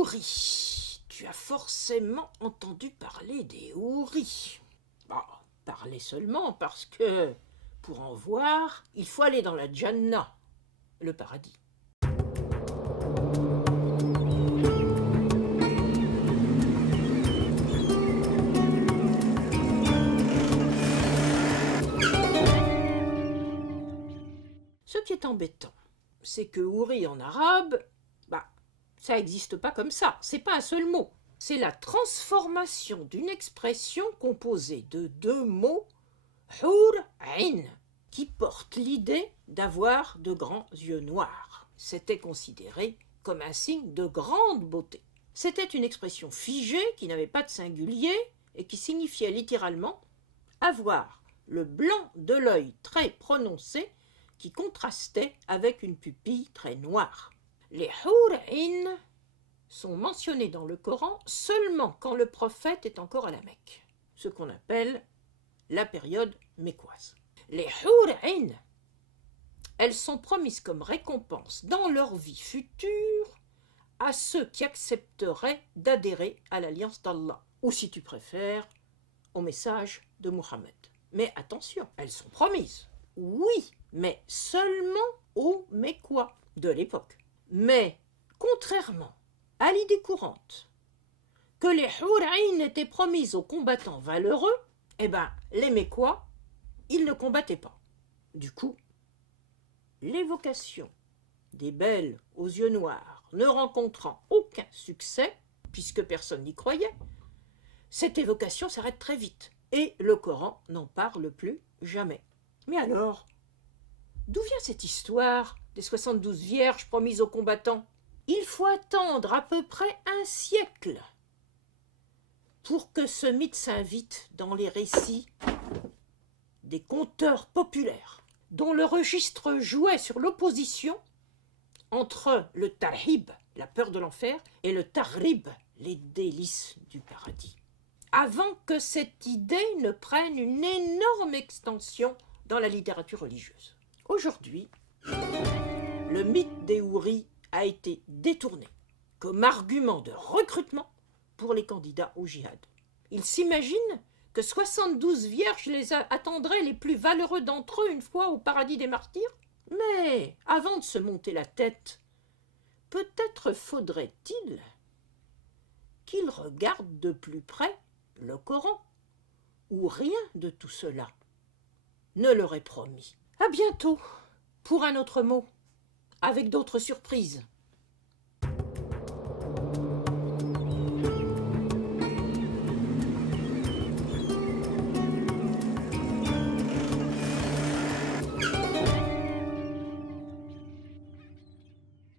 houris. Tu as forcément entendu parler des houris. Bon, parler seulement parce que, pour en voir, il faut aller dans la Jannah, le paradis. Ce qui est embêtant, c'est que houri en arabe, ça n'existe pas comme ça, c'est pas un seul mot. C'est la transformation d'une expression composée de deux mots, hur ain, qui porte l'idée d'avoir de grands yeux noirs. C'était considéré comme un signe de grande beauté. C'était une expression figée qui n'avait pas de singulier et qui signifiait littéralement avoir le blanc de l'œil très prononcé qui contrastait avec une pupille très noire. Les hur-in sont mentionnés dans le Coran seulement quand le prophète est encore à la Mecque, ce qu'on appelle la période mécoise. Les hur-in, elles sont promises comme récompense dans leur vie future à ceux qui accepteraient d'adhérer à l'alliance d'Allah, ou si tu préfères, au message de Muhammad. Mais attention, elles sont promises, oui, mais seulement aux Mécois de l'époque. Mais, contrairement à l'idée courante que les hur-in étaient promises aux combattants valeureux, les Mécois, ils ne combattaient pas. Du coup, l'évocation des belles aux yeux noirs ne rencontrant aucun succès, puisque personne n'y croyait, cette évocation s'arrête très vite, et le Coran n'en parle plus jamais. Mais alors, d'où vient cette histoire des 72 vierges promises aux combattants? Il faut attendre à peu près un siècle pour que ce mythe s'invite dans les récits des conteurs populaires, dont le registre jouait sur l'opposition entre le tarhib, la peur de l'enfer, et le tarrib, les délices du paradis, avant que cette idée ne prenne une énorme extension dans la littérature religieuse. Aujourd'hui, le mythe des houris a été détourné comme argument de recrutement pour les candidats au djihad. Ils s'imaginent que 72 vierges les attendraient les plus valeureux d'entre eux une fois au paradis des martyrs. Mais avant de se monter la tête, peut-être faudrait-il qu'ils regardent de plus près le Coran, où rien de tout cela ne leur est promis. À bientôt pour un autre mot, avec d'autres surprises.